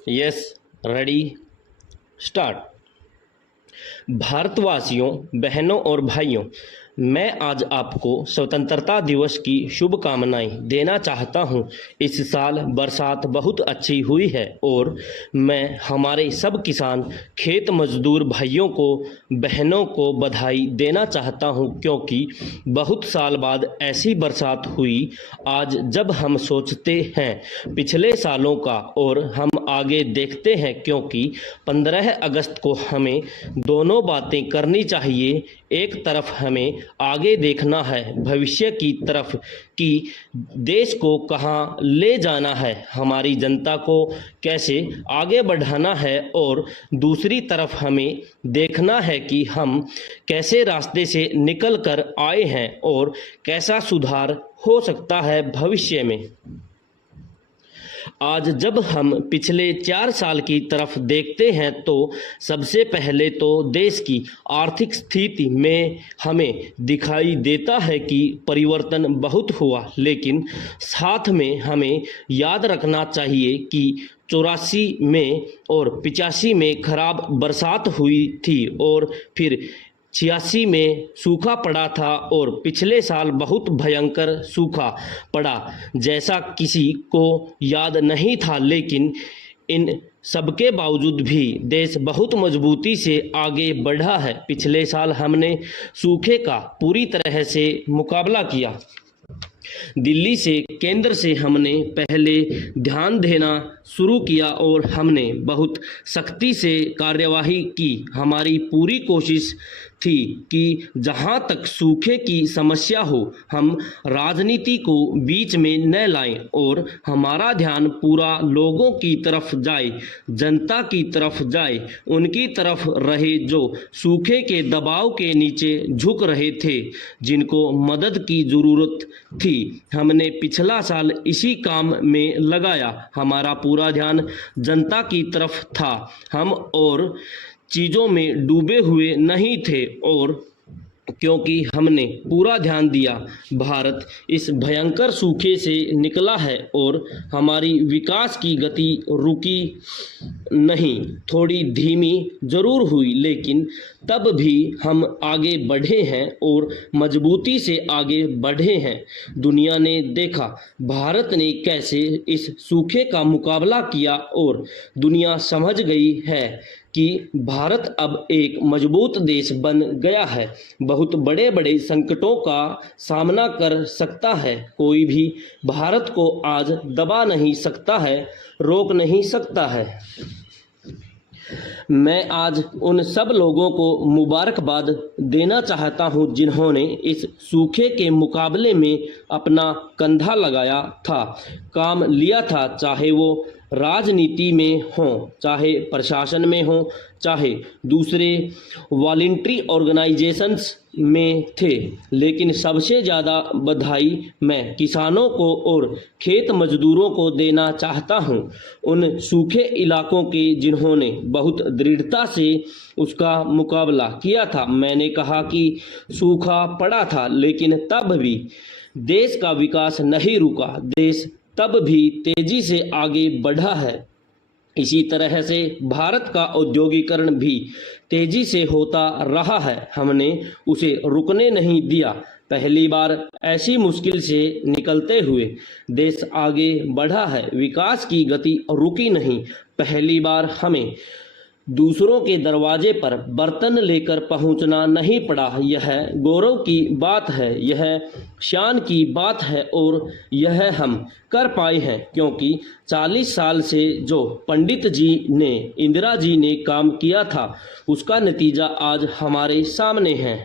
Yes, ready, start. भारतवासियों, बहनों और भाइयों, मैं आज आपको स्वतंत्रता दिवस की शुभकामनाएं देना चाहता हूं। इस साल बरसात बहुत अच्छी हुई है और मैं हमारे सब किसान खेत मजदूर भाइयों को, बहनों को बधाई देना चाहता हूं, क्योंकि बहुत साल बाद ऐसी बरसात हुई। आज जब हम सोचते हैं पिछले सालों का और हम आगे देखते हैं, क्योंकि 15 अगस्त को हमें दोनों बातें करनी चाहिए। एक तरफ हमें आगे देखना है भविष्य की तरफ कि देश को कहाँ ले जाना है, हमारी जनता को कैसे आगे बढ़ाना है, और दूसरी तरफ हमें देखना है कि हम कैसे रास्ते से निकल कर आए हैं और कैसा सुधार हो सकता है भविष्य में। आज जब हम पिछले 4 साल की तरफ देखते हैं तो सबसे पहले तो देश की आर्थिक स्थिति में हमें दिखाई देता है कि परिवर्तन बहुत हुआ, लेकिन साथ में हमें याद रखना चाहिए कि 84 में और 85 में खराब बरसात हुई थी और फिर 86 में सूखा पड़ा था और पिछले साल बहुत भयंकर सूखा पड़ा जैसा किसी को याद नहीं था। लेकिन इन सबके बावजूद भी देश बहुत मजबूती से आगे बढ़ा है। पिछले साल हमने सूखे का पूरी तरह से मुकाबला किया। दिल्ली से, केंद्र से हमने पहले ध्यान देना शुरू किया और हमने बहुत सख्ती से कार्यवाही की। हमारी पूरी कोशिश थी कि जहां तक सूखे की समस्या हो, हम राजनीति को बीच में न लाएं और हमारा ध्यान पूरा लोगों की तरफ जाए, जनता की तरफ जाए, उनकी तरफ रहे जो सूखे के दबाव के नीचे झुक रहे थे, जिनको मदद की ज़रूरत थी। हमने पिछला साल इसी काम में लगाया। हमारा पूरा ध्यान जनता की तरफ था। हम और चीज़ों में डूबे हुए नहीं थे और क्योंकि हमने पूरा ध्यान दिया, भारत इस भयंकर सूखे से निकला है और हमारी विकास की गति रुकी नहीं, थोड़ी धीमी जरूर हुई, लेकिन तब भी हम आगे बढ़े हैं और मजबूती से आगे बढ़े हैं। दुनिया ने देखा भारत ने कैसे इस सूखे का मुकाबला किया और दुनिया समझ गई है कि भारत अब एक मजबूत देश बन गया है, बहुत बड़े बड़े संकटों का सामना कर सकता है। कोई भी भारत को आज दबा नहीं सकता है, रोक नहीं सकता है। मैं आज उन सब लोगों को मुबारकबाद देना चाहता हूं जिन्होंने इस सूखे के मुकाबले में अपना कंधा लगाया था, काम लिया था, चाहे वो राजनीति में हों, चाहे प्रशासन में हों, चाहे दूसरे वॉलंटरी ऑर्गेनाइजेशंस में थे। लेकिन सबसे ज़्यादा बधाई मैं किसानों को और खेत मजदूरों को देना चाहता हूं, उन सूखे इलाकों के जिन्होंने बहुत दृढ़ता से उसका मुकाबला किया था। मैंने कहा कि सूखा पड़ा था, लेकिन तब भी देश का विकास नहीं रुका, देश तब भी तेजी से आगे बढ़ा है। इसी तरह से भारत का औद्योगिकरण भी तेजी से होता रहा है, हमने उसे रुकने नहीं दिया। पहली बार ऐसी मुश्किल से निकलते हुए देश आगे बढ़ा है, विकास की गति रुकी नहीं। पहली बार हमें दूसरों के दरवाजे पर बर्तन लेकर पहुंचना नहीं पड़ा। यह गौरव की बात है, यह शान की बात है और यह हम कर पाए हैं क्योंकि 40 साल से जो पंडित जी ने, इंदिरा जी ने काम किया था, उसका नतीजा आज हमारे सामने है।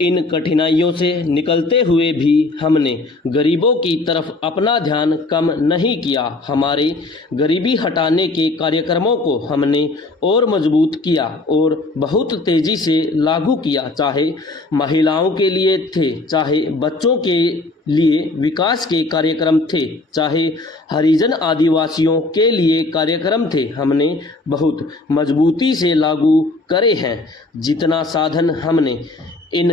इन कठिनाइयों से निकलते हुए भी हमने गरीबों की तरफ अपना ध्यान कम नहीं किया। हमारे गरीबी हटाने के कार्यक्रमों को हमने और मजबूत किया और बहुत तेज़ी से लागू किया, चाहे महिलाओं के लिए थे, चाहे बच्चों के लिए विकास के कार्यक्रम थे, चाहे हरिजन आदिवासियों के लिए कार्यक्रम थे, हमने बहुत मजबूती से लागू करे हैं। जितना साधन हमने इन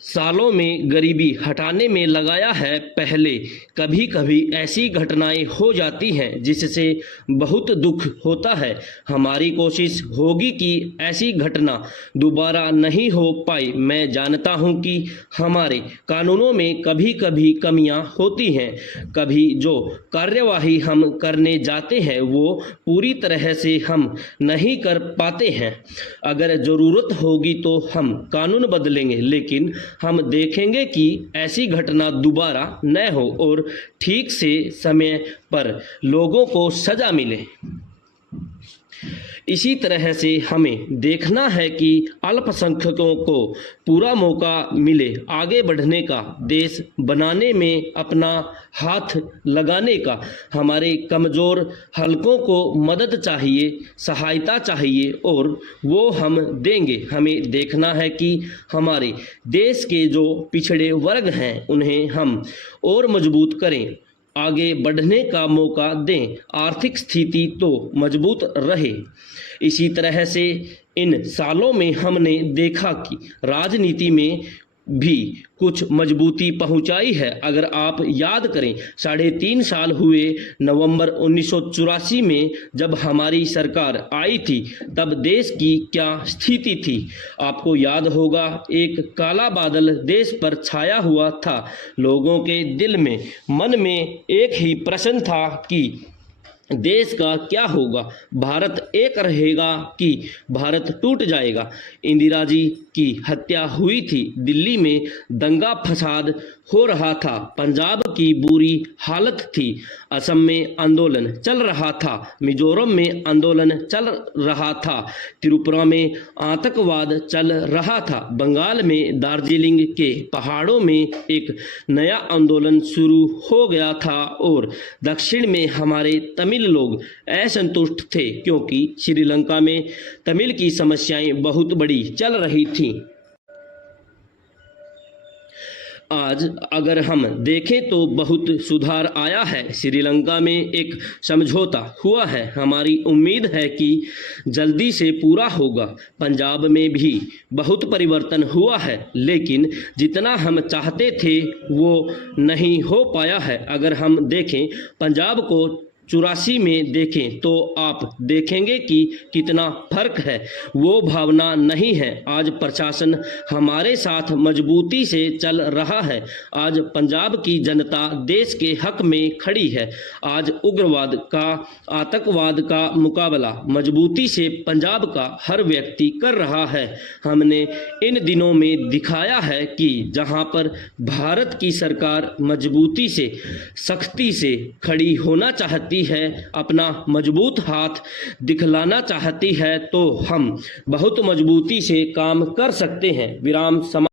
सालों में गरीबी हटाने में लगाया है। पहले कभी कभी ऐसी घटनाएं हो जाती हैं जिससे बहुत दुख होता है। हमारी कोशिश होगी कि ऐसी घटना दोबारा नहीं हो पाए। मैं जानता हूं कि हमारे कानूनों में कभी कभी कमियां होती हैं। कभी जो कार्यवाही हम करने जाते हैं वो पूरी तरह से हम नहीं कर पाते हैं। अगर ज़रूरत होगी तो हम कानून बदलेंगे, लेकिन हम देखेंगे कि ऐसी घटना दोबारा न हो और ठीक से समय पर लोगों को सजा मिले। इसी तरह से हमें देखना है कि अल्पसंख्यकों को पूरा मौका मिले आगे बढ़ने का, देश बनाने में अपना हाथ लगाने का। हमारे कमज़ोर हलकों को मदद चाहिए, सहायता चाहिए और वो हम देंगे। हमें देखना है कि हमारे देश के जो पिछड़े वर्ग हैं उन्हें हम और मजबूत करें, आगे बढ़ने का मौका दें, आर्थिक स्थिति तो मजबूत रहे। इसी तरह से इन सालों में हमने देखा कि राजनीति में भी कुछ मजबूती पहुंचाई है। अगर आप याद करें, 3.5 साल हुए नवंबर 1984 में जब हमारी सरकार आई थी, तब देश की क्या स्थिति थी। आपको याद होगा, एक काला बादल देश पर छाया हुआ था। लोगों के दिल में, मन में एक ही प्रश्न था कि देश का क्या होगा, भारत एक रहेगा कि भारत टूट जाएगा। इंदिरा जी की हत्या हुई थी, दिल्ली में दंगा फसाद हो रहा था, पंजाब की बुरी हालत थी, असम में आंदोलन चल रहा था, मिजोरम में आंदोलन चल रहा था, त्रिपुरा में आतंकवाद चल रहा था, बंगाल में दार्जिलिंग के पहाड़ों में एक नया आंदोलन शुरू हो गया था और दक्षिण में हमारे तमिल लोग असंतुष्ट थे क्योंकि श्रीलंका में तमिल की समस्याएं बहुत बड़ी चल रही थीं। आज अगर हम देखें तो बहुत सुधार आया है। श्रीलंका में एक समझौता हुआ है, हमारी उम्मीद है कि जल्दी से पूरा होगा। पंजाब में भी बहुत परिवर्तन हुआ है, लेकिन जितना हम चाहते थे वो नहीं हो पाया है। अगर हम देखें पंजाब को 84 में देखें तो आप देखेंगे कि कितना फर्क है, वो भावना नहीं है। आज प्रशासन हमारे साथ मजबूती से चल रहा है। आज पंजाब की जनता देश के हक में खड़ी है। आज उग्रवाद का, आतंकवाद का मुकाबला मजबूती से पंजाब का हर व्यक्ति कर रहा है। हमने इन दिनों में दिखाया है कि जहां पर भारत की सरकार मजबूती से, सख्ती से खड़ी होना चाहती है, अपना मजबूत हाथ दिखलाना चाहती है, तो हम बहुत मजबूती से काम कर सकते हैं। विराम।